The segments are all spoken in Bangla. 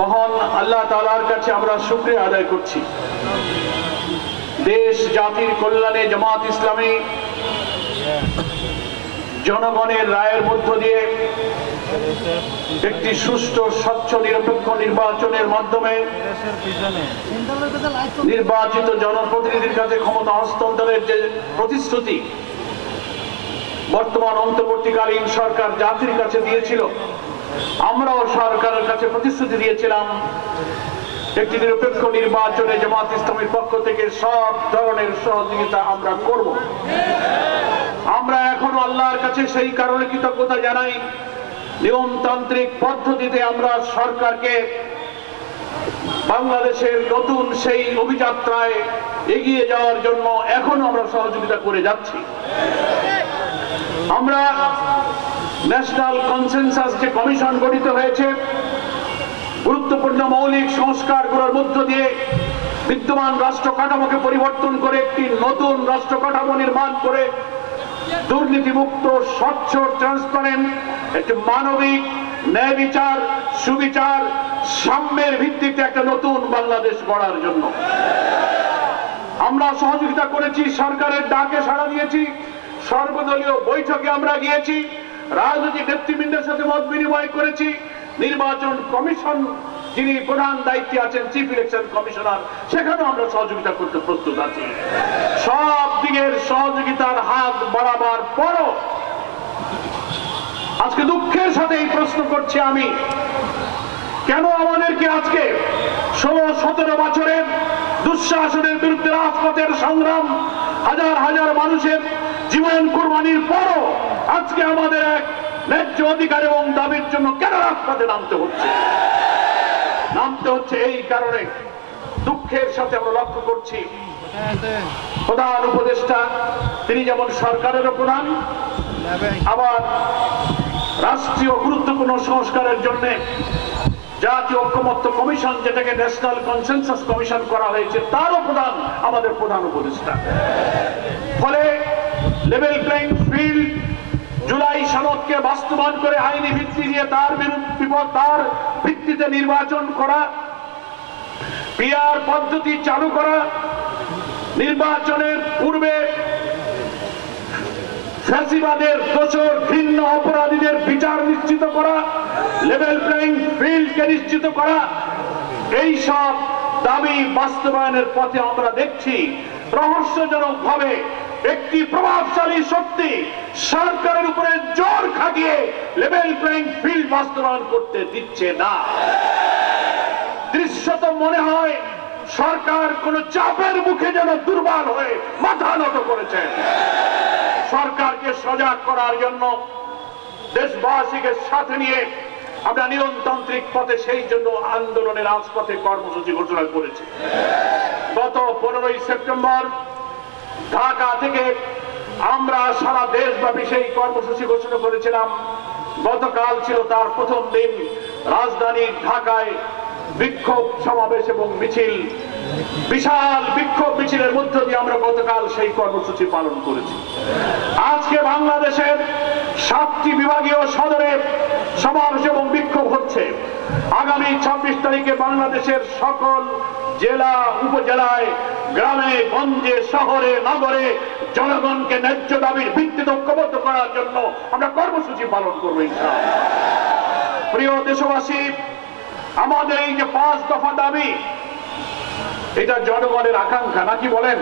মহান আল্লাহ তাআলার কাছে আমরা শুকরিয়া আদায় করছি। দেশ জাতির কল্যাণে জামাত ইসলামী জনগণের রায়ের মধ্য দিয়ে একটি সুষ্ঠু স্বচ্ছ নিরপেক্ষ নির্বাচনের মাধ্যমে নির্বাচিত জনপ্রতিনিধির কাছে ক্ষমতা হস্তান্তরের যে প্রতিশ্রুতি বর্তমান অন্তর্বর্তীকালীন সরকার জাতির কাছে দিয়েছিল, আমরাও সরকারের কাছে প্রতিশ্রুতি দিয়েছিলাম একটি নিরপেক্ষ নির্বাচনে জামাত ইসলামের পক্ষ থেকে সব ধরনের সহযোগিতা আমরা করব। আমরা এখনো আল্লাহর কাছে সেই কারণে কৃতজ্ঞতা জানাই, নিয়মতান্ত্রিক পদ্ধতিতে আমরা সরকারকে বাংলাদেশের নতুন সেই অভিযাত্রায় এগিয়ে যাওয়ার জন্য এখনো আমরা সহযোগিতা করে যাচ্ছি। আমরা ন্যাশনাল কনসেনসাস যে কমিশন গঠিত হয়েছে, গুরুত্বপূর্ণ মৌলিক সংস্কারগুলোর মধ্য দিয়ে বিদ্যমান রাষ্ট্র কাঠামোকে পরিবর্তন করে একটি নতুন রাষ্ট্র কাঠামো নির্মাণ করে দুর্নীতিমুক্ত, স্বচ্ছ, ট্রান্সপারেন্ট, একটি মানবিক, ন্যায় বিচার, সুবিচার, সাম্যের ভিত্তিতে একটা নতুন বাংলাদেশ গড়ার জন্য আমরা সহযোগিতা করেছি। সরকারের ডাকে সাড়া দিয়েছি, সর্বদলীয় বৈঠকে আমরা গিয়েছি, রাজনৈতিক নেতৃবৃন্দের সাথে মত বিনিময় করেছি। নির্বাচন কমিশন যিনি প্রধান দায়িত্বে আছেন, চিফ ইলেকশন কমিশনার, সেখানেও আমরা সহযোগিতা করতে প্রস্তুত আছি। সব দিকের সহযোগিতার হাত বাড়াবার পরও আজকে দুঃখের সাথে এই প্রশ্ন করছি আমি, কেন আমাদেরকে আজকে 16-17 বছরের দুঃশাসনের বিরুদ্ধে রাজপথের সংগ্রাম, হাজার হাজার মানুষের জীবন কুরবানির পরও আজকে আমাদের এক ন্যায্য অধিকার এবং দাবির জন্য কেন রাজপথে নামতে হচ্ছে? এই কারণে দুঃখের সাথে আমরা লক্ষ্য করছি, প্রধান উপদেষ্টা তিনি যেমন সরকারেরও প্রধান, আবার রাষ্ট্রীয় গুরুত্বপূর্ণ সংস্কারের জন্য জাতীয় ঐক্যমত্য কমিশন, যেটাকে ন্যাশনাল কনসেনসাস কমিশন করা হয়েছে, তারও প্রধান আমাদের প্রধান উপদেষ্টা। ফলে লেভেল প্লেইং ফিল্ড, জুলাই সনদকে বাস্তবায়ন করে আইনি ভিত্তি দিয়ে তার ভিত্তিতে নির্বাচন করা, পিআর পদ্ধতি চালু করা, নির্বাচনের পূর্বে ফ্যাসিবাদের দোষর ঘৃণ্য অপরাধীদের বিচার নিশ্চিত করা, লেভেল প্লেইং ফিল্ডকে নিশ্চিত করা, এই সব দাবি বাস্তবায়নের পথে আমরা দেখছি রহস্যজনক ভাবে একটি প্রভাবশালী শক্তি সরকারের উপরে জোর খাটিয়ে লেভেল প্লেইং ফিল্ড বাস্তবায়ন করতে দিচ্ছে না। দৃশ্যত মনে হয় সরকার কোন চাপের মুখে যেন দুর্বল হয়ে মাথা নত করেছে। সরকারকে সজাগ করার জন্য দেশবাসীকে সাথে নিয়ে আমরা নিয়মতান্ত্রিক পথে সেই জন্য আন্দোলনের রাজপথে কর্মসূচি ঘোষণা করেছি। গত 15ই সেপ্টেম্বর ঢাকা থেকে আমরা সারা দেশব্যাপী সেই কর্মসূচি ঘোষণা করেছিলাম। গতকাল ছিল তার প্রথম দিন। রাজধানী ঢাকায় বিক্ষোভ সমাবেশ এবং মিছিল, বিশাল বিক্ষোভ মিছিলের মধ্য দিয়ে আমরা গতকাল সেই কর্মসূচি পালন করেছি। আজকে বাংলাদেশের 7টি বিভাগীয় সদরে সমাবেশ এবং বিক্ষোভ হচ্ছে। আগামী 26 তারিখে বাংলাদেশের সকল জেলা, উপজেলায়, গ্রামে, গঞ্জে, শহরে, নগরে জনগণকে ন্যায্য দাবির ভিত্তিতে ঐক্যবদ্ধ করার জন্য আমরা কর্মসূচি পালন করব ইনশাআল্লাহ। প্রিয় দেশবাসী, আমাদের এই যে 5 দফা দাবি, এটা জনগণের আকাঙ্ক্ষা, নাকি বলেন?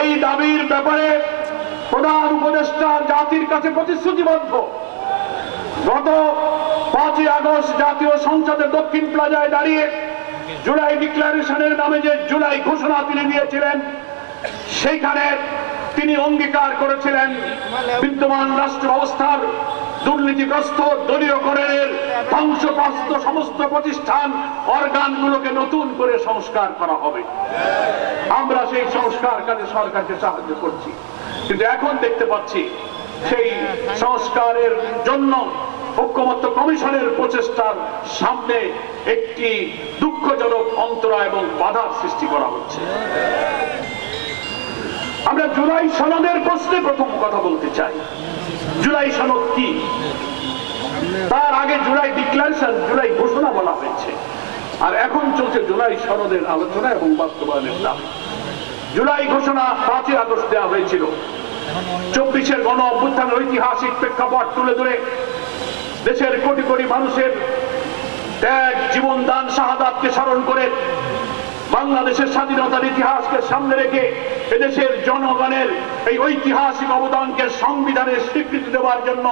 এই দাবির ব্যাপারে প্রধান উপদেষ্টা জাতির কাছে প্রতিশ্রুতিবদ্ধ। গত 5ই আগস্ট জাতীয় সংসদের দক্ষিণ প্লাজায় দাঁড়িয়ে জুলাই ডিক্লারেশনের নামে যে জুলাই ঘোষণা তিনি দিয়েছিলেন, সেইখানে তিনি অঙ্গীকার করেছিলেন বিদ্যমান রাষ্ট্র ব্যবস্থার দুর্নীতিগ্রস্ত, দলীয়করণের ধ্বংসপ্রাপ্ত সমস্ত প্রতিষ্ঠান, অর্গানগুলোকে নতুন করে সংস্কার করা হবে। আমরা সেই সংস্কার কাজে সরকারকে সাহায্য করছি, কিন্তু এখন দেখতে পাচ্ছি সেই সংস্কারের জন্য ঐক্যমত্য কমিশনের প্রচেষ্টার সামনে একটি দুঃখজনক অন্তরায় এবং বাধার সৃষ্টি করা হচ্ছে। আমরা জুলাই সনদের প্রশ্নে প্রথম কথা বলতে চাই। জুলাই সনদ কি? তার আগে জুলাই ডিক্লারেশন, জুলাই ঘোষণা বলা হয়েছে। আর এখন চলছে জুলাই সনদের আলোচনা এবং বাস্তবায়নের দাবি। জুলাই ঘোষণা 5ই আগস্ট দেওয়া হয়েছিল। 24-এর গণ অভ্যুত্থানের ঐতিহাসিক প্রেক্ষাপট তুলে ধরে দেশের কোটি কোটি মানুষের ত্যাগ, জীবন দান, শাহাদাতকে স্মরণ করে বাংলাদেশের স্বাধীনতার ইতিহাসকে সামনে রেখে এদেশের জনগণের এই ঐতিহাসিক অবদানকে সংবিধানের স্বীকৃতি দেওয়ার জন্য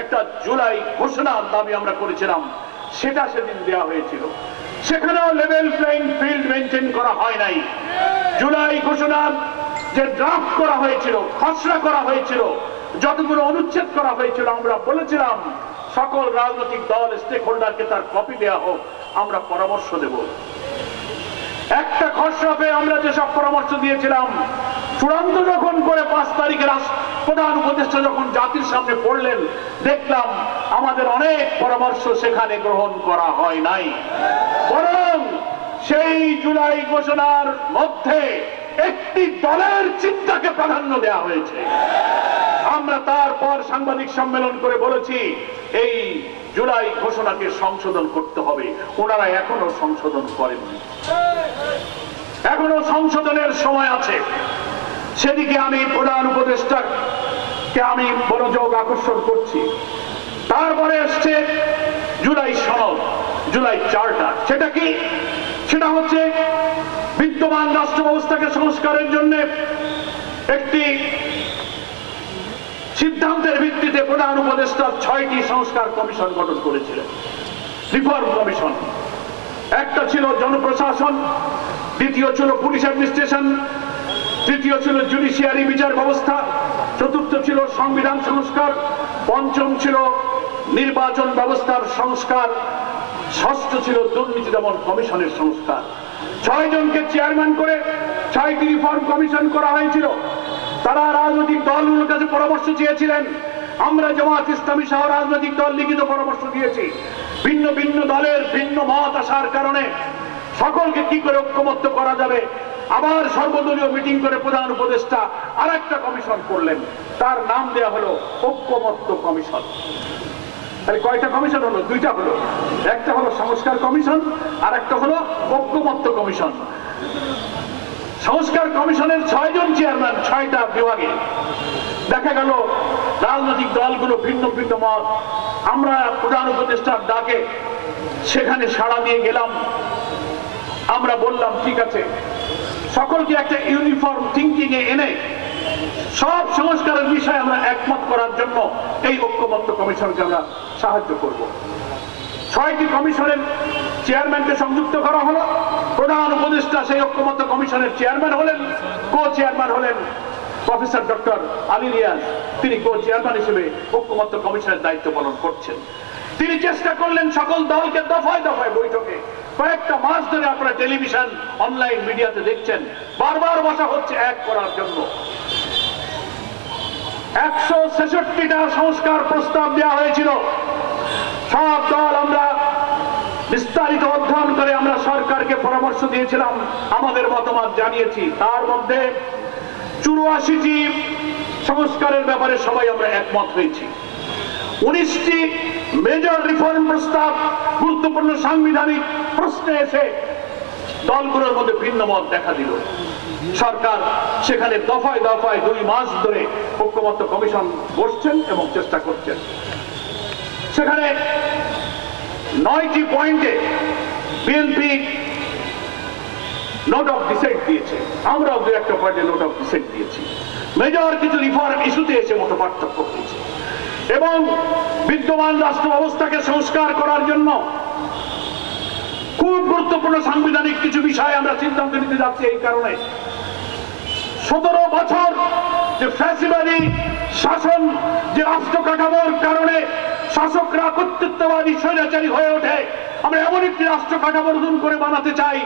একটা জুলাই ঘোষণার দাবি আমরা করেছিলাম। সেটা সেদিন দেওয়া হয়েছিল। সেখানেও লেভেল প্লেইং ফিল্ড মেনটেন করা হয় নাই। জুলাই ঘোষণার যে ড্রাফট করা হয়েছিল, খসড়া করা হয়েছিল, যতগুলো অনুচ্ছেদ করা হয়েছিল, আমরা বলেছিলাম সকল রাজনৈতিক দল, স্টেক হোল্ডারকে তার কপি দেওয়া হোক, আমরা পরামর্শ দেব। একটা খসড়া পেয়ে আমরা যেসব পরামর্শ দিয়েছিলাম, চূড়ান্ত যখন করে 5 তারিখে প্রধান উপদেষ্টা যখন জাতির সামনে পড়লেন, দেখলাম আমাদের অনেক পরামর্শ সেখানে গ্রহণ করা হয় নাই। বরং সেই জুলাই ঘোষণার মধ্যে একটি দলের চিন্তাকে প্রাধান্য দেওয়া হয়েছে। আমরা তারপর সাংবাদিক সম্মেলন করে বলেছি এই জুলাই ঘোষণাকে সংশোধন করতে হবে। ওনারা এখনো সংশোধন করেননি, এখনো সংশোধনের সময় আছে। সেদিকে আমি প্রধান উপদেষ্টাকে আমি মনোযোগ আকর্ষণ করছি। তারপরে এসছে জুলাই সনদ, জুলাই চার্টার। সেটা কি? সেটা হচ্ছে বিদ্যমান রাষ্ট্র ব্যবস্থাকে সংস্কারের জন্য একটি সিদ্ধান্তের ভিত্তিতে প্রধান উপদেষ্টা 6টি সংস্কার কমিশন গঠন করেছিলেন, রিফর্ম কমিশন। একটা ছিল জনপ্রশাসন, দ্বিতীয় ছিল পুলিশ অ্যাডমিনিস্ট্রেশন, তৃতীয় ছিল জুডিশিয়ারি বিচার ব্যবস্থা, চতুর্থ ছিল সংবিধান সংস্কার, পঞ্চম ছিল নির্বাচন ব্যবস্থার সংস্কার, ষষ্ঠ ছিল দুর্নীতি দমন কমিশনের সংস্কার। 6 জনকে চেয়ারম্যান করে 6টি রিফর্ম কমিশন করা হয়েছিল। তারা রাজনৈতিক দলগুলোর কাছে পরামর্শ চেয়েছিলেন। আমরা জামাত ইসলামী সহ রাজনৈতিক দল লিখিত পরামর্শ দিয়েছি। ভিন্ন ভিন্ন দলের ভিন্ন মত আসার কারণে সকলকে কি করে ঐক্যমত্য করা যাবে, আবার সর্বদলীয় মিটিং করে প্রধান উপদেষ্টা আরেকটা কমিশন করলেন। তার নাম দেওয়া হলো ঐক্যমত্য কমিশন। তাহলে কয়টা কমিশন হলো? 2টা হলো। একটা হলো সংস্কার কমিশন, আর একটা হলো ঐক্যমত্য কমিশন। সংস্কার কমিশনের 6 জন চেয়ারম্যান 6টা বিভাগে। দেখা গেল রাজনৈতিক দলগুলো ভিন্ন ভিন্ন মত। আমরা প্রধান উপদেষ্টার ডাকে সেখানে সাড়া দিয়ে গেলাম। আমরা বললাম ঠিক আছে, সকলকে একটা ইউনিফর্ম থিঙ্কিং এ এনে সব সংস্কারের বিষয়ে আমরা একমত করার জন্য এই ঐক্যমত্য কমিশনকে আমরা সাহায্য করব। 6টি কমিশনের চেয়ারম্যানকে সংযুক্ত করা হলো। প্রধান উপদেষ্টা সেই ঐক্যমত্য কমিশনের চেয়ারম্যান হলেন, কো চেয়ারম্যান হলেন প্রফেসর ডক্টর আলী রিয়াজ। তিনি কো চেয়ারম্যান হিসেবে ঐক্যমত্য কমিশনের দায়িত্ব পালন করছেন। তিনি চেষ্টা করলেন সকল দলকে দফায় দফায় বৈঠকে, কয়েকটা মাস ধরে আপনারা টেলিভিশন, অনলাইন মিডিয়াতে দেখছেন, বারবার বসা হচ্ছে এক করার জন্য। 166টা সংস্কার প্রস্তাব দেওয়া হয়েছিল। সব দল আমরা বিস্তারিত অধ্যয়ন করে আমরা সরকারকে পরামর্শ দিয়েছিলাম, আমাদের মতামত জানিয়েছি। তার মধ্যে 84টি সংস্কারের ব্যাপারে সবাই আমরা একমত হয়েছি। 19টি মেজর রিফর্ম প্রস্তাব, গুরুত্বপূর্ণ সাংবিধানিক প্রশ্নে এসে দলগুলোর মধ্যে ভিন্ন মত দেখা দিল। সরকার সেখানে দফায় দফায় 2 মাস ধরে ঐক্যমত্য কমিশন বসছেন এবং চেষ্টা করছেন। সেখানে 9টি পয়েন্টে বিএনপি নোট অফ ডিসেন্ট দিয়েছে, আমরাও 2-1টা পয়েন্টে নোট অফ ডিসেন্ট দিয়েছি। মেজর কিছু রিফর্ম ইস্যুতে এসে মত পার্থক্য হয়েছে এবং বিদ্যমান রাষ্ট্র ব্যবস্থাকে সংস্কার করার জন্য খুব গুরুত্বপূর্ণ সাংবিধানিক কিছু বিষয় আমরা সিদ্ধান্ত নিতে যাচ্ছি। এই কারণে 17 বছর যে ফ্যাসিবাদী শাসন, যে রাষ্ট্র কাঠামোর কারণে শাসকরা কর্তৃত্ববাদী স্বৈরাচারী হয়ে ওঠে, আমরা এমন একটি রাষ্ট্র কাঠামো নতুন করে বানাতে চাই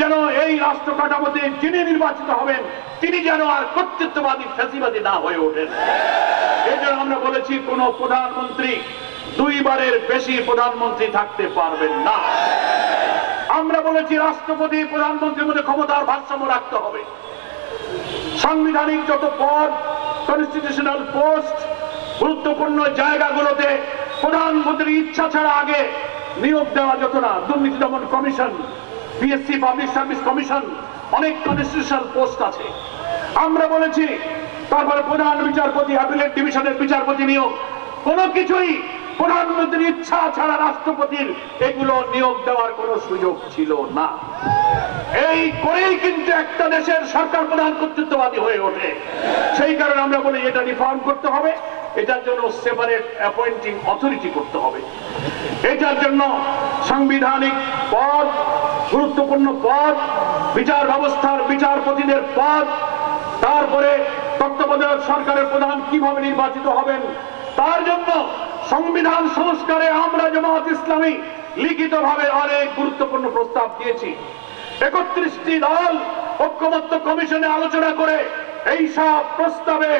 যেন এই রাষ্ট্র কাঠামোতে যিনি নির্বাচিত হবেন তিনি যেন আর কর্তৃত্ববাদী ফ্যাসিবাদী না হয়ে ওঠেন। এই জন্য আমরা বলেছি কোন প্রধানমন্ত্রী 2 বারের বেশি প্রধানমন্ত্রী থাকতে পারবেন না। আমরা বলেছি রাষ্ট্রপতি প্রধানমন্ত্রীর মধ্যে ক্ষমতার ভারসাম্য রাখতে হবে। সাংবিধানিক যত পদ, কনস্টিটিউশনাল পোস্ট, গুরুত্বপূর্ণ জায়গাগুলোতে প্রধানমন্ত্রীর ইচ্ছা ছাড়া আগে নিয়োগ দেওয়া যেত না। দুর্নীতি দমন commission, PSC, public service commission, অনেক কনস্টিটিউশনাল পোস্ট আছে। আমরা বলেছি তারপরে প্রধান বিচারপতি, অ্যাপিলেট ডিভিশনের বিচারপতি নিয়োগ, কোনো কিছুই প্রধানমন্ত্রীর ইচ্ছা ছাড়া রাষ্ট্রপতির এগুলো নিয়োগ দেওয়ার কোনো সুযোগ ছিল না। এই করেই কিন্তু একটা দেশের সরকার প্রধান কর্তৃত্ববাদী হয়ে ওঠে। সেই কারণে আমরা বলি এটা রিফর্ম করতে হবে, এটার জন্য সেপারেট অ্যাপয়েন্টিং অথরিটি করতে হবে, এটার জন্য সাংবিধানিক পদ, গুরুত্বপূর্ণ পদ, বিচার ব্যবস্থার বিচারপতিদের পদ, তারপরে তত্ত্বাবধায়ক সরকারের প্রধান কিভাবে নির্বাচিত হবেন, তার জন্য সংবিধান সংস্কারে আমরা জামাত ইসলামী লিখিতভাবে অনেক গুরুত্বপূর্ণ প্রস্তাব দিয়েছি। 31টি দল ঐক্যমত্য কমিশনে আলোচনা করে এই সব প্রস্তাবে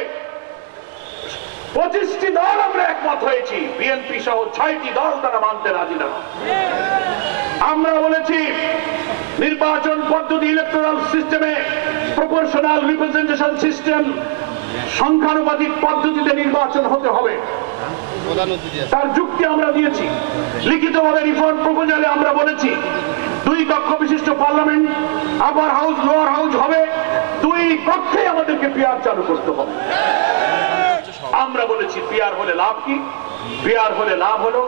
25টি দল আমরা একমত হয়েছি। বিএনপি সহ 6টি দল তারা মানতে রাজি না। আমরা বলেছি নির্বাচন পদ্ধতি, ইলেকটোরাল সিস্টেমে প্রপোর্শনাল রিপ্রেজেন্টেশন সিস্টেম, সংখ্যানুপাতিক পদ্ধতিতে নির্বাচন হতে হবে। তার যুক্তি আমরা দিয়েছি। লিখিতভাবে রিফর্ম প্রপোজালে আমরা বলেছি 2 কক্ষ বিশিষ্ট পার্লামেন্ট, আপার হাউস, লোয়ার হাউস হবে, 2 কক্ষে আমাদেরকে পিআর চালু করতে হবে। আমরা বলেছি পিআর হলে লাভ কি? পিআর হলে লাভ হলো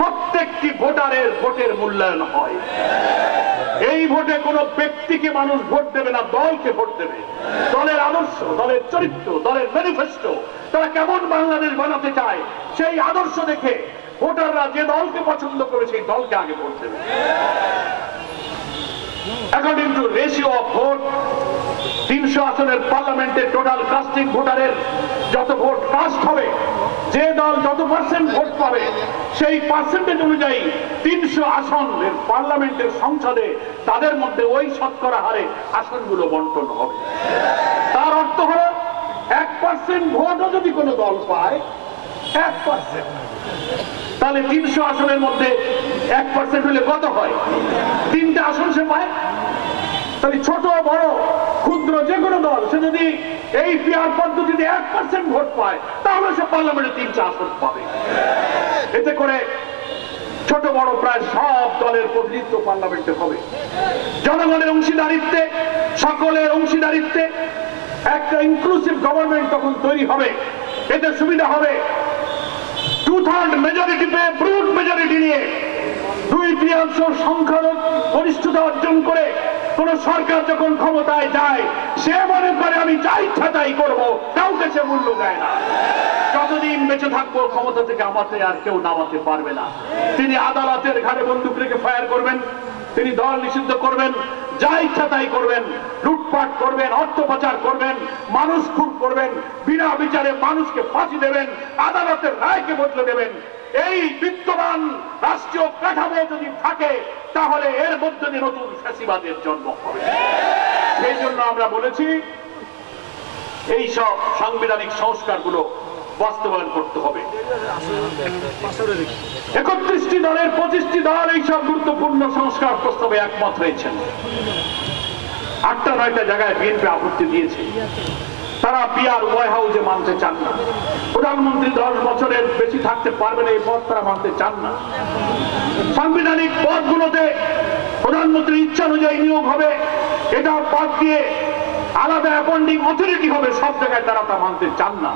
প্রত্যেকটি ভোটারের ভোটের মূল্যায়ন হয়। এই ভোটে কোনো ব্যক্তিকে মানুষ ভোট দেবে না, দলকে ভোট দেবে। দলের আদর্শ, দলের চরিত্র, দলের ম্যানিফেস্টো, তারা কেমন বাংলাদেশ বানাতে চায় সেই আদর্শ দেখে ভোটাররা যে দলকে পছন্দ করে সেই দলকে আগে ভোট দেবে। According to ratio of vote, 300 আসনের পার্লামেন্টের টোটাল কাস্টিং ভোটারের যত ভোট কাস্ট হবে, যে দল যত পার্সেন্ট ভোট পাবে সেই পার্সেন্টেজ অনুযায়ী 300 আসনের পার্লামেন্টের সংসদে তাদের মধ্যে ওই শতকরা হারে আসনগুলো বন্টন হবে। তার অর্থ হলো 1% ভোটও যদি কোনো দল পায়, 1%, তাহলে 300 আসনের মধ্যে 1% হলে কত হয়? 3টা আসন সে পায়। তাহলে ছোট বড় ক্ষুদ্র যে কোনো দল সে যদি এই পিআর পদ্ধতিতে 1% ভোট পায় তাহলে সে পার্লামেন্টে 3টা আসন পাবে। এতে করে ছোট বড় প্রায় সব দলের প্রতিনিধিত্ব পার্লামেন্টে হবে। জনগণের অংশীদারিত্বে, সকলের অংশীদারিত্বে একটা ইনক্লুসিভ গভর্নমেন্ট তখন তৈরি হবে। এতে সুবিধা হবে 2/3 মেজরিটি পেয়ে, ব্রুট মেজরিটি নিয়ে 2/3 সংখ্যাগরিষ্ঠতা অর্জন করে কোন সরকার যখন ক্ষমতায় যায় সে মনে করে আমি যা ইচ্ছা তাই করবো, কাউকে সে মূল্য দেয় না। যতদিন বেঁচে থাকবো ক্ষমতা থেকে আমাকে আর কেউ নামাতে পারবে না। তিনি আদালতের ঘাড়ে বন্দুক রেখে ফায়ার করবেন, তিনি দল নিষিদ্ধ করবেন, যা ইচ্ছা তাই করবেন, লুটপাট করবেন, অর্থ পাচার করবেন, মানুষ খুন করবেন, বিনা বিচারে মানুষকে ফাঁসি দেবেন, আদালতের রায়কে বদলে দেবেন। এই বিদ্যমান রাষ্ট্রীয় কাঠামো যদি থাকে তাহলে এর মধ্যে দিয়ে নতুন ফ্যাসিবাদের জন্ম হবে। সেই জন্য আমরা বলেছি এই সব সাংবিধানিক সংস্কারগুলো বাস্তবায়ন করতে হবে। 31টি দলের 25টি দল এই সব গুরুত্বপূর্ণ সংস্কার প্রস্তাবে একমত হয়েছেন। 8টা-9টা জায়গায় বিএনপি আপত্তি দিয়েছে। তারা পিআর উভয় হাউসে মানতে চান না। প্রধানমন্ত্রী 10 বছরের বেশি থাকতে পারবেন এই পদ তারা মানতে চান না। সাংবিধানিক পদগুলোতে প্রধানমন্ত্রীর ইচ্ছা অনুযায়ী নিয়োগ হবে, এটা পদ দিয়ে আলাদা অ্যাপয়েন্টিং অথরিটি হবে, সব জায়গায় তারা তা মানতে চান না।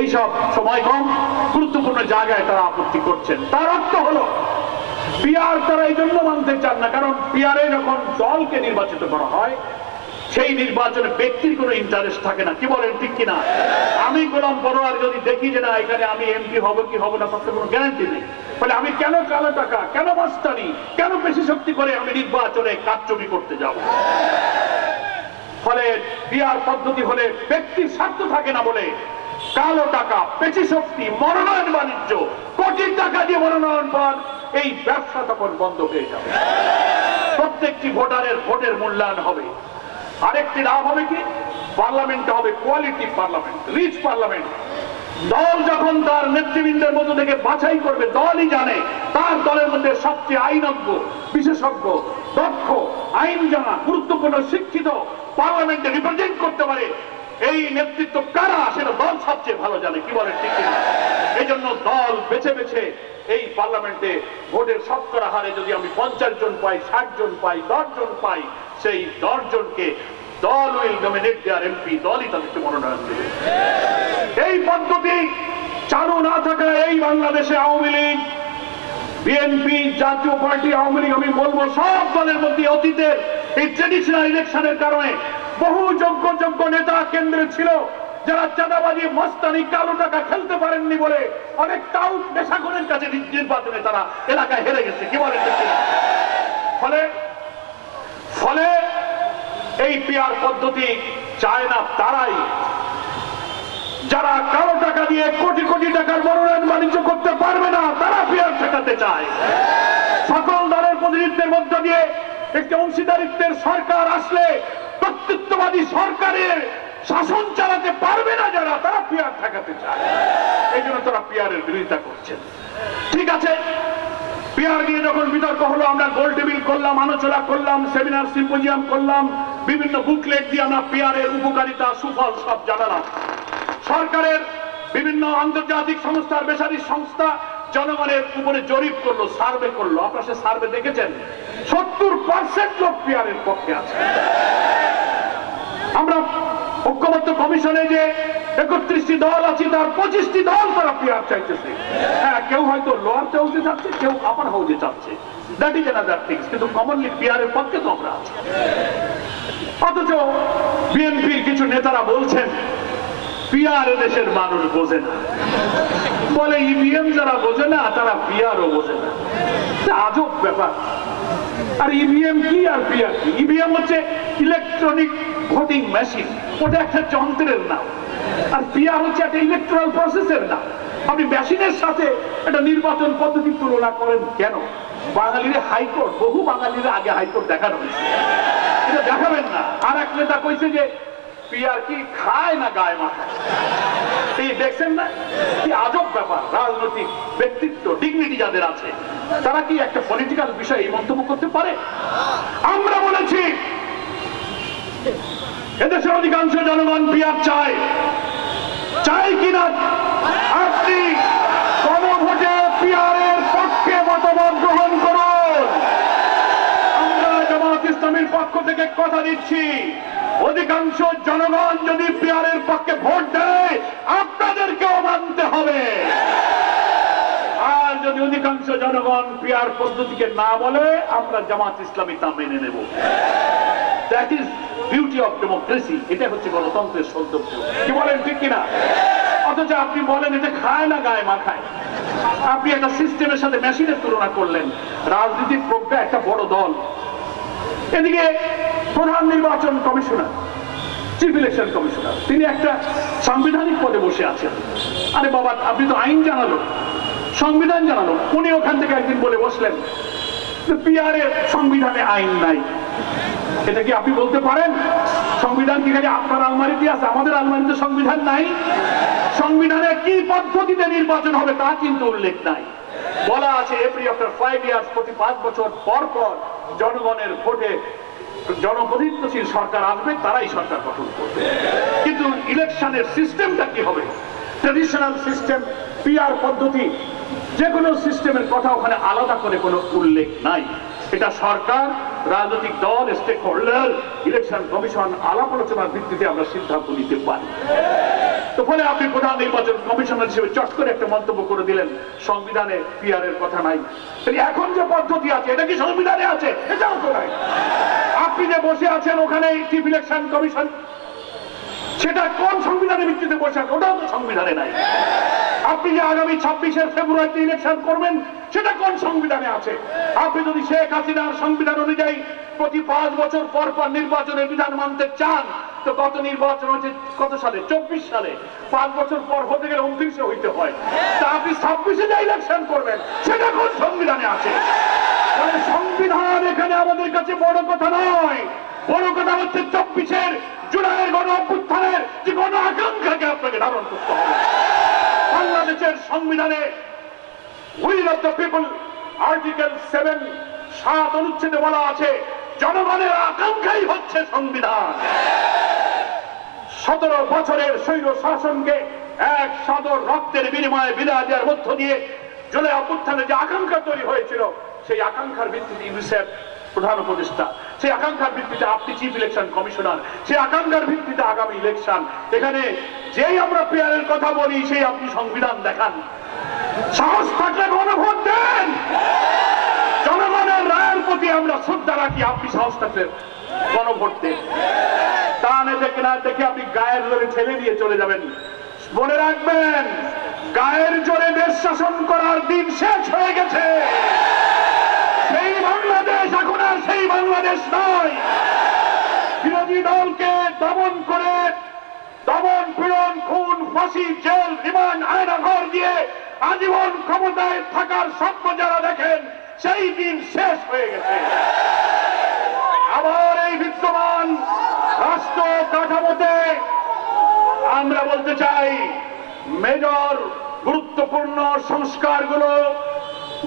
এইসব সময় কম গুরুত্বপূর্ণ জায়গায় তারা আপত্তি করছেন। তার অর্থ হলো পিআর তারা এই জন্য মানতে চান না, কারণ পিআরে যখন দলকে নির্বাচিত করা হয় সেই নির্বাচনে ব্যক্তির কোনো ইন্টারেস্ট থাকে না। কি বলেন, ঠিক কিনা? আমি গোলাম পরোয়ার যদি দেখি যে না এখানে আমি এমপি হব কি হব না তার কোনো গ্যারান্টি নেই, ফলে আমি কেন কালো টাকা, কেন মাস্তানি, কেন বেশি শক্তি করে আমি নির্বাচনে কারচুপি করতে যাব? ফলে পিআর পদ্ধতি হলে ব্যক্তির স্বার্থ থাকে না বলে কালো টাকা, পেশি শক্তি, মনোনয়ন বাণিজ্য, কোটি টাকা দিয়ে মনোনয়ন পান, এই ব্যবসা তখন বন্ধ হয়ে যাবে। প্রত্যেকটি ভোটারের ভোটের মূল্যায়ন হবে। আরেকটি লাভ হবে কি, পার্লামেন্টে হবে কোয়ালিটি পার্লামেন্ট, রিচ পার্লামেন্ট। দল যখন তার নেতৃবৃন্দের মধ্য থেকে বাছাই করবে, দলই জানে তার দলের মধ্যে সবচেয়ে আইনজ্ঞ, বিশেষজ্ঞ, দক্ষ, আইন জানা, গুরুত্বপূর্ণ, শিক্ষিত পার্লামেন্টে রিপ্রেজেন্ট করতে পারে এই নেতৃত্ব কারা সেটা দল সবচেয়ে ভালো জানে, কি বলে ঠিক কিনা? এই জন্য দল বেছে বেছে এই পার্লামেন্টে ভোটের শতকরা হারে যদি আমি 50 জন পাই, 60 জন পাই, 10 জন পাই, সেই 10 জনকে দল উইল নমিনেট দেয়ার এমপি, দলই তাদেরকে মনোনয়ন দেবে। এই পদ্ধতি চালু না থাকায় এই বাংলাদেশে আওয়ামী লীগ, বিএনপি, জাতীয় পার্টি, আওয়ামী লীগ, আমি বলবো সব দলের মধ্যে অতীতের এই ট্রেডিশনাল ইলেকশনের কারণে বহু যোগ্য নেতা কেন্দ্রে ছিল, যারা চাঁদাবাজি, মস্তানি, কালো টাকা খেলতে পারেননি বলে অনেক টাউট নেশাখোরের কাছে নির্বাচনে তারা এলাকায় হেরে গেছে, কি বলেন? ফলে এই পিআর পদ্ধতি চায় না তারাই যারা কালো টাকা দিয়ে কোটি কোটি টাকার মনোনয়ন বাণিজ্য করতে পারবে না, তারা পিআর ঠেকাতে চায়। সকল দলের প্রতিনিধিত্বের মধ্য দিয়ে একটি অংশীদারিত্বের সরকার আসলে কর্তৃত্ববাদী সরকারের শাসন চালাতে পারবে না যারা, তারা পিআর ঠেকাতে চায়। এই জন্য তারা পিআরের বিরোধিতা করছেন। ঠিক আছে, পিআর নিয়ে যখন বিতর্ক হলো, আমরা গোল টেবিল করলাম, আলোচনা করলাম, সেমিনার সিম্পোজিয়াম করলাম, বিভিন্ন বুকলেট দিয়ে আমরা পিআরের উপকারিতা, সুফল সব জানালাম। সরকারের বিভিন্ন আন্তর্জাতিক সংস্থার, বেসরকারি সংস্থা জনগণের উপরে জরিপ করলো, সার্ভে করলো। আপনারা সে সার্ভে দেখেছেন, 70% লোক পিআরের পক্ষে আছে। আমরা ঐক্যমত্য কমিশনে যে 31টি দল আছে, তার 25টি দল তারা পিআর চাইতেছে। হ্যাঁ, কেউ হয়তো লোয়ার হাউসে চাচ্ছে, কেউ আপার হাউসে চাচ্ছে, দ্যাট ইজ অ্যানাদার থিংস, কিন্তু কমনলি পিআরের পক্ষে তো আমরা আছি। অথচ বিএনপির কিছু নেতারা বলছেন পিআর দেশের মানুষ বোঝে না, বলে ইভিএম যারা বোঝে না তারা পিআরও বোঝে না। আজব ব্যাপার। আর ইভিএম কি আর পিআর কি? ইভিএম হচ্ছে ইলেকট্রনিক ভোটিং মেশিন, ওটা একটা যন্ত্রের নাম। আর পিআর হচ্ছে একটা ইলেকট্রাল প্রসেসের নাম। আপনি মেশিনের সাথে একটা নির্বাচন পদ্ধতি তুলনা করেন কেন? বাঙালির হাইকোর্ট, বহু বাঙালির আগে হাইকোর্ট দেখানো হয়েছে, এটা দেখাবেন না। আর এক নেতা কইছে যে পিআর কি খায় না গায়ে মাখায়। এই দেখছেন না কি আজব ব্যাপার? রাজনৈতিক ব্যক্তিত্ব, ডিগনিটি যাদের আছে, তারা কি একটা পলিটিক্যাল বিষয়ে এই মন্তব্য করতে পারে? আমরা বলেছি এদেশের অধিকাংশ জনগণ পিআর চায়, চায় কিনা আপনি গণভোটে পিআরের পক্ষে মতামত গ্রহণ করুন। আমরা জামাত ইসলামীর পক্ষ থেকে কথা দিচ্ছি, অধিকাংশ জনগণ যদি পিআরের পক্ষে ভোট দেয়, আপনাদেরকেও মানতে হবে। আর যদি অধিকাংশ জনগণ পিআর পদ্ধতিকে না বলে, আমরা জামাত ইসলামী তা মেনে নেব। That is beauty of democracy. এটা হচ্ছে গণতন্ত্রের সৌন্দর্য, কি বলেন ঠিক কিনা? অথচ আপনি বলেন এটা খায় না গায়ে মাখায়। আপনি একটা সিস্টেমের সাথে মেশিনের তুলনা করলেন। রাজনীতির প্রজ্ঞা একটা বড় দল, এদিকে প্রধান নির্বাচন কমিশনার, চিফ ইলেকশন কমিশনার, তিনি একটা সাংবিধানিক পদে বসে আছেন। আরে বাবা, আপনি তো আইন জানালো, সংবিধান জানালো। উনি ওখান থেকে একদিন বলে বসলেন পিআর এর সংবিধানে আইন নাই। এটা কি আপনি বলতে পারেন? সংবিধান কি খালি আপনার আলমারিতে আছে, আমাদের আলমারিতে সংবিধান নাই? সংবিধানে কি পদ্ধতিতে নির্বাচন হবে তা কিন্তু উল্লেখ নাই। বলা আছে এভরি আফটার 5 ইয়ার্স, প্রতি 5 বছর পর পর জনগণের ভোটে জনপ্রতিনিধিত্বশীল সরকার আসবে, তারাই সরকার গঠন করবে। কিন্তু ইলেকশনের সিস্টেমটা কি হবে? ট্রেডিশনাল সিস্টেম, পিআর পদ্ধতি, যে কোনো সিস্টেমের কথা ওখানে আলাদা করে কোনো উল্লেখ নাই। এটা সরকার, রাজনৈতিক দল, স্টেক হোল্ডার, ইলেকশন কমিশন আলাপ আলোচনার ভিত্তিতে আমরা সিদ্ধান্ত নিতে পারি। তো ফলে আপনি প্রধান নির্বাচন কমিশনার হিসেবে চট করে একটা মন্তব্য করে দিলেন সংবিধানে পিআর এর কথা নাই। এখন যে পদ্ধতি আছে এটা কি সংবিধানে আছে? এটাও তো নাই। আপনি যে বসে আছেন ওখানে চিফ ইলেকশন কমিশন, সেটা কোন সংবিধানের ভিত্তিতে বসে আছে? ওটাও তো সংবিধানে নাই। আপনি যে আগামী 26শে ফেব্রুয়ারিতে ইলেকশন করবেন, সেটা কোন সংবিধানে আছে? আপনি যদি শেখ হাসিনার সংবিধান অনুযায়ী প্রতি 5 বছর পর পর নির্বাচনের বিধান মানতে চান, তো গত নির্বাচন হচ্ছে কত সালে? 24 সালে। 5 বছর পর হতে গেলে 29-এ হইতে হয়। তা আপনি 26-এ যে ইলেকশন করবেন, সেটা কোন সংবিধানে আছে? সংবিধান এখানে আমাদের কাছে বড় কথা নয়। বড় কথা হচ্ছে 24-এর জুলাইয়ের গণ অভ্যুত্থানের যে গণ আকাঙ্ক্ষাকে আপনাকে ধারণ করতে হবে। বাংলাদেশের সংবিধানে will of the people, article 7 অনুচ্ছেদে বলা আছে জনগণের আকাঙ্ক্ষাই হচ্ছে সংবিধান। 17 বছরের স্বৈর শাসনকে এক সাদর রক্তের বিনিময়ে বিদায় দেওয়ার মধ্য দিয়ে জুলাই অভ্যুত্থানে যে আকাঙ্ক্ষা তৈরি হয়েছিল, সেই আকাঙ্ক্ষার ভিত্তিতে ইউনিসেফ প্রধান উপদেষ্টা, সেই আকাঙ্ক্ষার ভিত্তিতে আপনি চিফ ইলেকশন কমিশনার, সেই আকাঙ্ক্ষার ভিত্তিতে আগামী ইলেকশন, এখানে যেই আমরা পেয়ারের কথা বলি সেই আপনি সংবিধান দেখান। সাহস থাকলে গণভোট দেন। জনগণের রায়ের প্রতি আমরা শ্রদ্ধা রাখি, আপনি সাহস থাকলে গণভোট দেন। তা না দেখে আপনি গায়ের জোরে ঠেলে দিয়ে চলে যাবেন। মনে রাখবেন, গায়ের জোরে দেশ শাসন করার দিন শেষ হয়ে গেছে। সেই বাংলাদেশ এখন আর সেই বাংলাদেশ নয়। বিরোধী দলকে দমন করে দমন পীড়ন খুন ফাঁসি জেল রিমান্ড আয়নাঘর দিয়ে আজীবন ক্ষমতায় থাকার স্বপ্ন যারা দেখেন, সেই দিন শেষ হয়ে গেছে। আবার এই বিদ্যমান রাষ্ট্র কাঠামোতে আমরা বলতে চাই, মেজর গুরুত্বপূর্ণ সংস্কারগুলো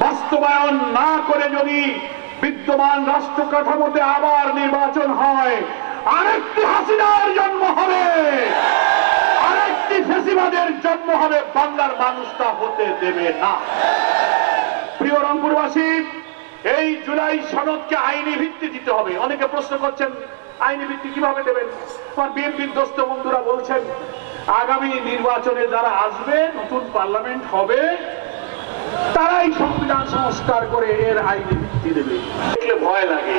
বাস্তবায়ন না করে যদি বিদ্যমান রাষ্ট্র কাঠামোতে আবার নির্বাচন হয়, আরেকটি হাসিনার জন্ম হবে, আরেকটি ফ্যাসিবাদের জন্ম হবে। বাংলার মানুষটা হতে দেবে না। প্রিয় রংপুরবাসী, এই জুলাই সনদকে আইনি ভিত্তি দিতে হবে। অনেকে প্রশ্ন করছেন আইনি ভিত্তি কিভাবে দেবেন। আমার বিএনপির দোস্ত বন্ধুরা বলছেন আগামী নির্বাচনে যারা আসবে, নতুন পার্লামেন্ট হবে, তারাই সংবিধান সংস্কার করে এর আইনি ভিত্তি দেবে। দেখলে ভয় লাগে।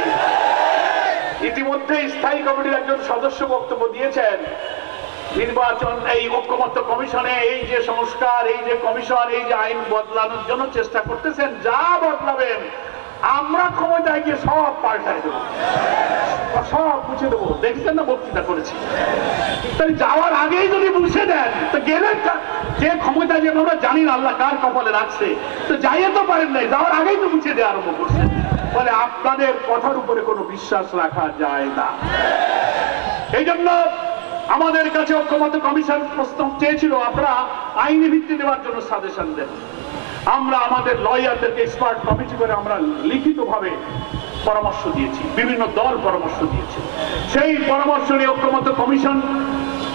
ইতিমধ্যে স্থায়ী কমিটির একজন সদস্য বক্তব্য দিয়েছেন, নির্বাচন এই ঐক্যমত্য কমিশনে এই যে সংস্কার, এই যে কমিশন, এই যে আইন বদলানোর জন্য চেষ্টা করতেছেন, যা বদলাবেন আমরা ক্ষমতায় গিয়ে সব পাল্টাই দেবো, সব মুছে দেবো। দেখছেন না, বক্তৃতা করেছি। তাই যাওয়ার আগেই যদি মুছে দেন, তো গেলে যে ক্ষমতা যে আমরা জানি না আল্লাহ কার কপালে রাখছে, তো যাইয়ে তো পারেন নাই, যাওয়ার আগেই তো মুছে দেওয়া আরম্ভ করছেন। ফলে আপনাদের কথার উপরে কোনো বিশ্বাস রাখা যায় না। এই জন্য আমাদের কাছে ঐক্যমত্য কমিশন প্রস্তাব চেয়েছিল আপনারা আইনি ভিত্তি দেওয়ার জন্য সাজেশন দেন। আমরা আমাদের লয়ারদেরকে এক্সপার্ট কমিটি করে আমরা লিখিতভাবে পরামর্শ দিয়েছি, বিভিন্ন দল পরামর্শ দিয়েছে। সেই পরামর্শ নিয়ে ঐক্যমত্য কমিশন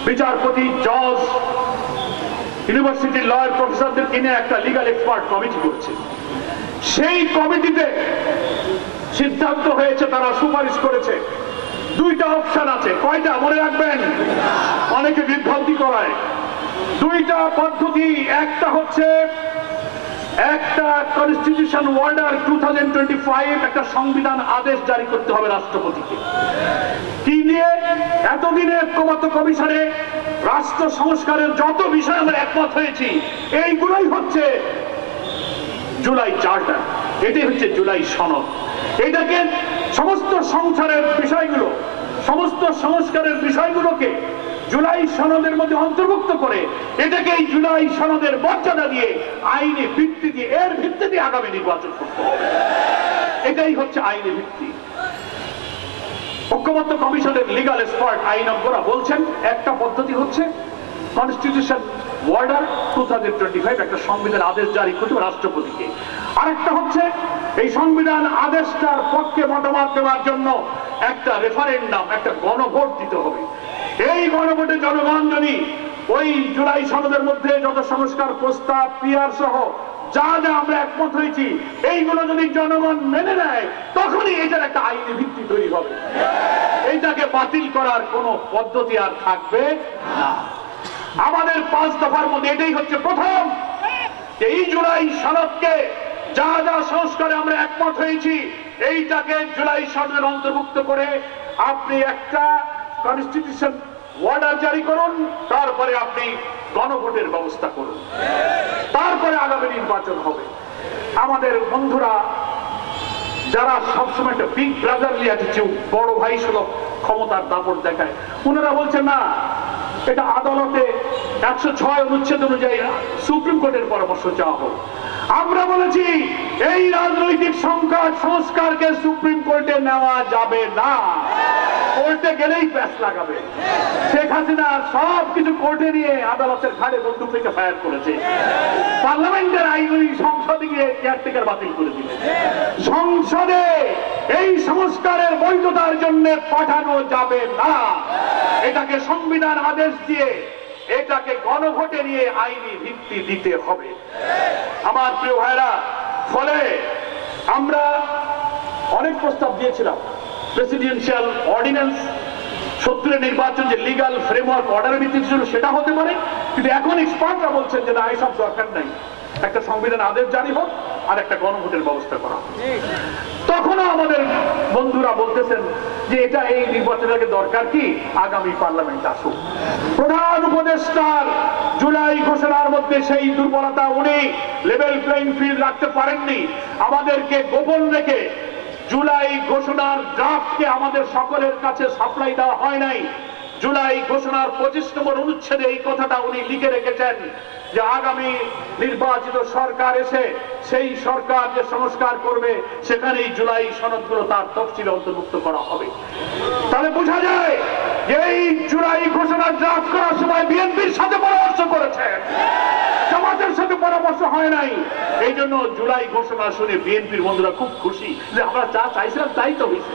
বিচারপতি, জজ, ইউনিভার্সিটির লয়ার প্রফেসরদের কিনে একটা লিগাল এক্সপার্ট কমিটি করছে। সেই কমিটিতে সিদ্ধান্ত হয়েছে, তারা সুপারিশ করেছে, দুইটা অপশন আছে। কয়টা মনে রাখবেন, অনেকে বিভ্রান্তি করায়। দুইটা পদ্ধতি, একটা হচ্ছে একটা কনস্টিটিউশন অর্ডার 2025, একটা সংবিধান আদেশ জারি করতে হবে রাষ্ট্রপতিকে। কি নিয়ে? এতদিনে ঐক্যমত্য কমিশনে রাষ্ট্র সংস্কারের যত বিষয় আমরা একমত হয়েছি, এইগুলোই হচ্ছে জুলাই চার্টার, এটাই হচ্ছে জুলাই সনদ। এটাকে সমস্ত সংসারের বিষয়গুলো, সমস্ত সংস্কারের বিষয়গুলোকে জুলাই সনদের মধ্যে অন্তর্ভুক্ত করে এটাকে এই জুলাই সনদের মর্যাদা দিয়ে আইনি ভিত্তি দিয়ে, এর ভিত্তি দিয়ে আগামী নির্বাচন করতে হবে। এটাই হচ্ছে আইনি ভিত্তি। ঐক্যমত্য কমিশনের লিগাল এক্সপার্ট আইনজ্ঞরা বলছেন একটা পদ্ধতি হচ্ছে কনস্টিটিউশন অর্ডার 2025, একটা সংবিধান আদেশ জারি করতে হবে রাষ্ট্রপতিকে। আরেকটা হচ্ছে এই সংবিধান আদেশটার পক্ষে মতামত দেওয়ার জন্য একটা রেফারেন্ডাম, একটা গণভোট দিতে হবে। এই গণভোটে জনগণ যদি ওই জুলাই সনদের মধ্যে যত সংস্কার প্রস্তাব, পিআর সহ যা যা আমরা একমত হয়েছি, এইগুলো যদি জনগণ মেনে নেয়, তখনই এটার একটা আইনি ভিত্তি তৈরি হবে। এইটাকে বাতিল করার কোনো পদ্ধতি আর থাকবে না। আমাদের 5 দফার মধ্যে এটাই হচ্ছে প্রথম, এই জুলাই সনদকে যা যা সংস্কারে আমরা একমত হয়েছি, এইটাকে জুলাই সনদের অন্তর্ভুক্ত করে আপনি একটা কনস্টিটিউশন অর্ডার জারি করুন, তারপরে আপনি গণভোটের ব্যবস্থা করুন, তারপরে আগামী নির্বাচন হবে। আমাদের বন্ধুরা যারা সবসময় একটা বিগ ব্রাদারলি অ্যাটিটিউড, বড় ভাই সুলভ ক্ষমতার দাপট দেখায়, ওনারা বলছেন না, এটা আদালতে 106 অনুচ্ছেদ অনুযায়ী সুপ্রিম কোর্টের পরামর্শ চাওয়া হোক। আমরা বলেছি এই রাজনৈতিক সংস্কারকে সুপ্রিম কোর্টে নেওয়া যাবে না। কোর্টে গেলেই প্যাচ লাগাবে। শেখ হাসিনা সব কিছু কোর্টে নিয়ে আদালতের ঘাড়ে বন্দুক থেকে ফায়ার করেছে। পার্লামেন্টের আইনগুলি সংসদে গিয়ে কেয়ারটেকার বাতিল করে দিলে। সংসদে এই সংস্কারের বৈধতার জন্য পাঠানো যাবে না। এটাকে সংবিধান আদেশ দিয়ে এটাকে গণভোটে নিয়ে আইনি ভিত্তি দিতে হবে। আমার প্রিয় ভাইরা, ফলে আমরা অনেক প্রস্তাব দিয়েছিলাম। প্রেসিডেন্সিয়াল অর্ডিন্যান্স, 70 নির্বাচন যে লিগাল ফ্রেমওয়ার্ক অর্ডারের ভিত্তিতে ছিল সেটা হতে পারে, কিন্তু এখন এক্সপার্টরা বলছেন যে না, এসব দরকার নাই, একটা সংবিধান আদেশ জারি হোক আর একটা গণভোটের ব্যবস্থা করা। তখনও আমাদের বন্ধুরা বলতেছেন যে এটা এই নির্বাচনের আগে দরকার কি, আগামী পার্লামেন্ট আসুক। প্রধান উপদেষ্টার জুলাই ঘোষণার মধ্যে সেই দুর্বলতা, উনি লেভেল প্লেইং ফিল্ড রাখতে পারেননি। আমাদেরকে গোপন রেখে জুলাই ঘোষণার ড্রাফটকে আমাদের সকলের কাছে সাপ্লাই দেওয়া হয় নাই। জুলাই ঘোষণার 25 নম্বর অনুচ্ছেদে এই কথাটা উনি লিখে রেখেছেন যে আগামী নির্বাচিত সরকার এসে সেই সরকার যে সংস্কার করবে সেখানেই জুলাই সনদগুলো তার তফসিলে অন্তর্ভুক্ত করা হবে। তাহলে বোঝা যায় যে এই জুলাই ঘোষণার ড্রাফট করার সময় বিএনপির সাথে পরামর্শ করেছেন, জামাতের সাথে পরামর্শ হয় নাই। এই জন্য জুলাই ঘোষণা শুনে বিএনপির বন্ধুরা খুব খুশি যে আমরা যা চাইছিলাম তাই তো হয়েছে।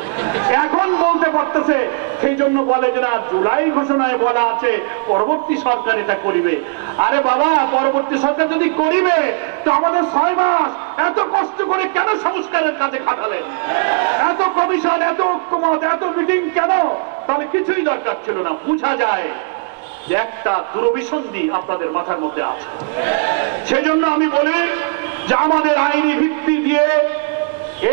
এখন বলতে পারতেছে, সেই জন্য বলে যে না, জুলাই ঘোষণায় বলা আছে পরবর্তী সরকার এটা করিবে। আরে বাবা, পরবর্তী সরকার যদি করিবে তো আমাদের 6 মাস এত কষ্ট করে কেন সংস্কারের কাজে খাটালেন? এত কমিশন, এত ঐক্যমত, এত মিটিং কেন? তাহলে কিছুই দরকার ছিল না। বোঝা যায় যে একটা দুরভিসন্ধি আপনাদের মাথার মধ্যে আছে। সেজন্য আমি বলি যে আমাদের আইনি ভিত্তি দিয়ে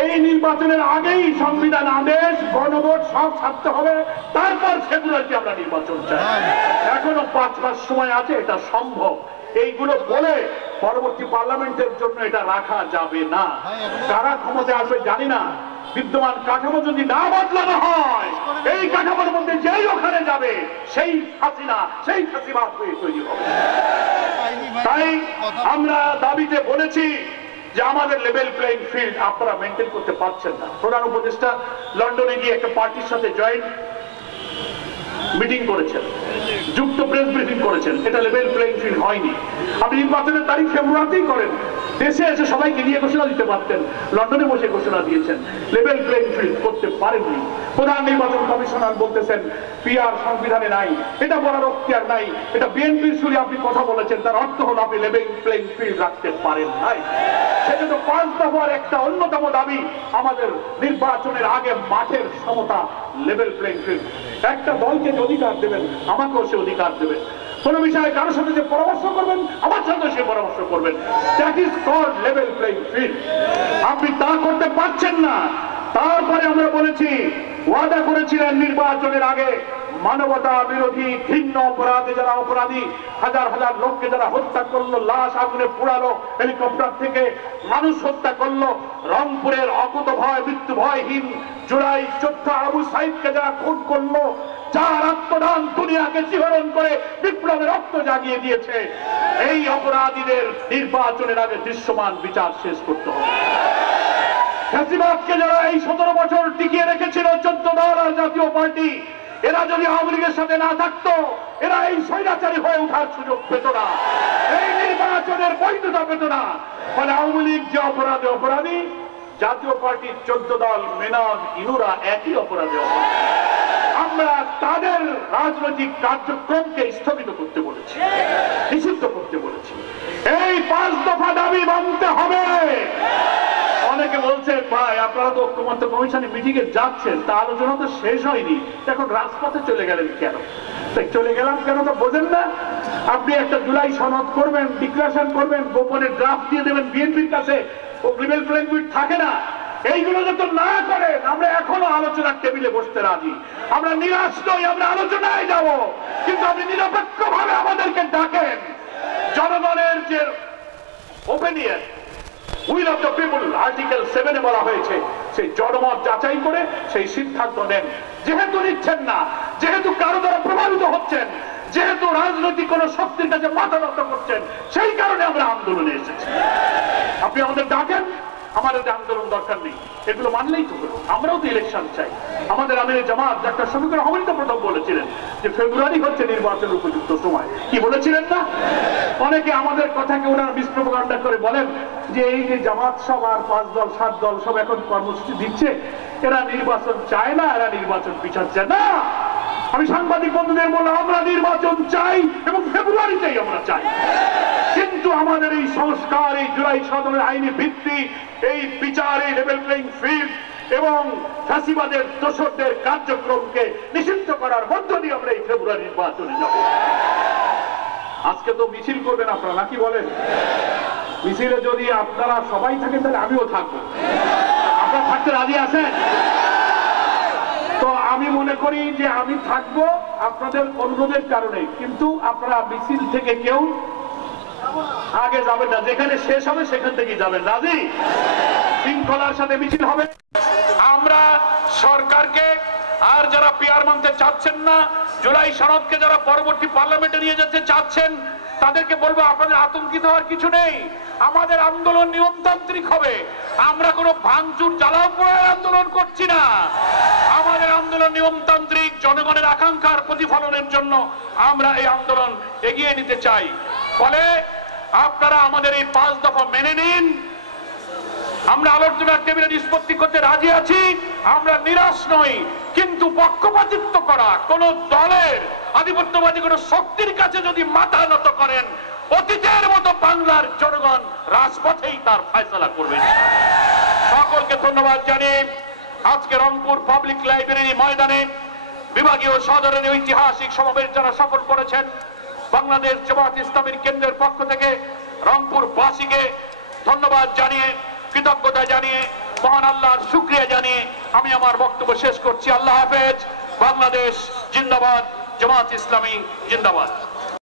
এই নির্বাচনের আগেই সংবিধান আদেশ, গণভোট সব ছাড়তে হবে, তারপর ফেব্রুয়ারিতে আমরা নির্বাচন চাই। এখনো 5 মাস সময় আছে, এটা সম্ভব। এইগুলো বলে পরবর্তী পার্লামেন্টের জন্য এটা রাখা যাবে না। কারা ক্ষমতায় আসবে জানি না, বিদ্যমান কাঠামো যদি না বদলানো হয়, এই কাঠামোর মধ্যে যেই ওখানে যাবে সেই হাসিনা, সেই ফাঁসিবাদ হয়ে তৈরি হবে। তাই আমরা দাবিতে বলেছি যে আমাদের লেভেল প্লেইং ফিল্ড আপনারা মেনটেন করতে পারছেন না। প্রধান উপদেষ্টা লন্ডনে গিয়ে একটা পার্টির সাথে জয়েন্ট মিটিং করেছেন, যুক্ত প্রেস ব্রিফিং করেছেন, এটা লেভেল প্লেইং ফিল্ড হয়নি। আপনি নির্বাচনের তারিখ ফেব্রুয়ারিতেই করেন, দেশে এসে সবাইকে নিয়ে ঘোষণা দিতে পারতেন, লন্ডনে বসে ঘোষণা দিয়েছেন, লেভেল প্লেইং ফিল্ড করতে পারেননি। প্রধান নির্বাচন কমিশনার বলতেছেন পিআর সংবিধানে নাই, এটা বলার অক্তিয়ার নাই, এটা বিএনপির সুরে আপনি কথা বলেছেন, তার অর্থ হলো আপনি লেভেল প্লেইং ফিল্ড রাখতে পারেন নাই। সেজন্য 5 দফার একটা অন্যতম দাবি আমাদের নির্বাচনের আগে মাঠের সমতা, লেভেল প্লেইং ফিল্ড। একটা দলকে যে অধিকার দেবেন, আমাকেও সে অধিকার দেবেন। কোন বিষয়ে কারোর সাথে যে পরামর্শ করবেন, আমার সাথে সে পরামর্শ করবেন। That is called level playing field. আপনি তা করতে পারছেন না। তারপরে আমরা বলেছি, ওয়াদা করেছিলেন নির্বাচনের আগে মানবতা বিরোধী ঘৃণ্য অপরাধে যারা অপরাধী, হাজার হাজার লোককে যারা হত্যা করলো, লাশ আগুনে পোড়ালো, হেলিকপ্টার থেকে মানুষ হত্যা করলো, রংপুরের অকুত ভয়, মৃত্যু ভয়হীন জুলাই যোদ্ধা আবু সাইদকে যারা খুন করলো, যার আত্মদান দুনিয়াকে শিহরণ করে বিপ্লবের রক্ত জাগিয়ে দিয়েছে, এই অপরাধীদের নির্বাচনের আগে দৃশ্যমান বিচার শেষ করতে হবে। ফ্যাসিবাদকে যারা এই 17 বছর টিকিয়ে রেখেছিল 14 দল আর জাতীয় পার্টি, এরা যদি আওয়ামী লীগের সাথে না থাকতো, এরা এই স্বৈরাচারী হয়ে ওঠার সুযোগ পেত না, এই নির্বাচনের বৈধতা পেত না। ফলে আওয়ামী লীগ যে অপরাধে অপরাধী, জাতীয় পার্টির 14 দল মেনন ইনুরা একই অপরাধে অপরাধী। আমরা তাদের রাজনৈতিক কার্যক্রমকে স্থগিত করতে বলেছি, নিষিদ্ধ করতে বলেছি। এই 5 দফা দাবি মানতে হবে। অনেকে বলছেন ভাই আপনারা তো ঐক্যমত্য কমিশনে মিটিং এ যাচ্ছেন, তা আলোচনা তো শেষ হয়নি, এখন রাজপথে চলে গেলেন কেন? চলে গেলাম কেন তো বোঝেন না? আপনি একটা জুলাই সনদ করবেন, ডিক্লারেশন করবেন, গোপনে ড্রাফট দিয়ে দেবেন বিএনপির কাছে, ও লেভেল প্লেইং ফিল্ড থাকে না। এইগুলো যত না করেন, আমরা এখনো আলোচনার টেবিলে বসতে রাজি। আমরা নিরাশ নই, আমরা আলোচনায় যাব, কিন্তু আপনি নিরপেক্ষ ভাবে আমাদেরকে ডাকেন। জনগণের যে opinion, will of the people, article 7 বলা হয়েছে, সেই জনমত যাচাই করে সেই সিদ্ধান্ত নেন। যেহেতু নিচ্ছেন না, যেহেতু কারো দ্বারা প্রভাবিত হচ্ছেন, যেহেতু রাজনৈতিক কোন শক্তির কাছে মাথা নত করছেন, সেই কারণে আমরা আন্দোলনে এসেছি। আপনি আমাদের ডাকেন, আমাদের আন্দোলন দরকার নেই, এগুলো মানলেই তো হলো। আমরাও তো ইলেকশন চাই। আমাদের আমির জামাত ডাক্তার শফিকুর রহমান তো প্রথম বলেছিলেন যে ফেব্রুয়ারি হচ্ছে নির্বাচনের উপযুক্ত সময়, কি বলেছিলেন না? অনেকে আমাদের কথাকে ওনারা মিসপ্রোপাগান্ডা করে বলেন যে এই যে জামাত সব আর 5 দল 7 দল সব এখন কর্মসূচি দিচ্ছে, এরা নির্বাচন চায় না, এরা নির্বাচন পিছাচ্ছে না। আমি সাংবাদিক বন্ধুদের বললাম আমরা নির্বাচন চাই এবং ফেব্রুয়ারিতেই আমরা চাই, কিন্তু আমাদের এই সংস্কার, এই জুলাই সদনের আইনি ভিত্তি, এই বিচারে লেভেল প্লেইং ফিল্ড এবং ফ্যাসিবাদের দোষরদের কার্যক্রমকে নিষিদ্ধ করার মধ্য দিয়ে আমরা এই ফেব্রুয়ারি নির্বাচনে যাব। আজকে তো মিছিল করবেন আপনারা নাকি বলেন? মিছিলে যদি আপনারা সবাই থাকেন তাহলে আমিও থাকবো। আপনারা থাকতে রাজি আছেন? তো আমি মনে করি যে আমি থাকবো আপনাদের অনুরোধের কারণে, কিন্তু আপনারা মিছিল থেকে কেউ আগে যাবেন না, যেখানে শেষ হবে সেখান থেকেই যাবেন। রাজি? শৃঙ্খলার সাথে মিছিল হবে। আমরা সরকারকে আর যারা পিয়ার মানতে চাচ্ছেন না, জুলাই সনদকে যারা পরবর্তী পার্লামেন্টে নিয়ে যেতে চাচ্ছেন, তাদেরকে বলবো আপনাদের আতঙ্কিত হওয়ার কিছু নেই। আমাদের আন্দোলন নিয়মতান্ত্রিক হবে। আমরা কোনো ভাঙচুর জ্বালাও পোড়ার আন্দোলন করছি না। আমাদের আন্দোলন নিয়মতান্ত্রিক, জনগণের আকাঙ্ক্ষার প্রতিফলনের জন্য আমরা এই আন্দোলন এগিয়ে নিতে চাই। ফলে আপনারা আমাদের এই 5 দফা মেনে নিন। আমরা আলোচনার টেবিলে নিষ্পত্তি করতে রাজি আছি, আমরা নিরাশ নই, কিন্তু পক্ষপাতিত্ব করা কোন দলের আধিপত্যবাদী কোন শক্তির কাছে যদি মাথা নত করেন, অতীতের মতো বাংলার জনগণ রাজপথেই তার ফয়সালা করবে। সকলকে ধন্যবাদ জানিয়ে আজকে রংপুর পাবলিক লাইব্রেরি ময়দানে বিভাগীয় সদরের ঐতিহাসিক সমাবেশ যারা সফল করেছেন, বাংলাদেশ জামাত ইসলামীর কেন্দ্রের পক্ষ থেকে রংপুর বাসীকে ধন্যবাদ জানিয়ে, কৃতজ্ঞতা জানিয়ে, মহান আল্লাহর শুকরিয়া জানিয়ে আমি আমার বক্তব্য শেষ করছি। আল্লাহ হাফেজ। বাংলাদেশ জিন্দাবাদ, জামাত ইসলামী জিন্দাবাদ।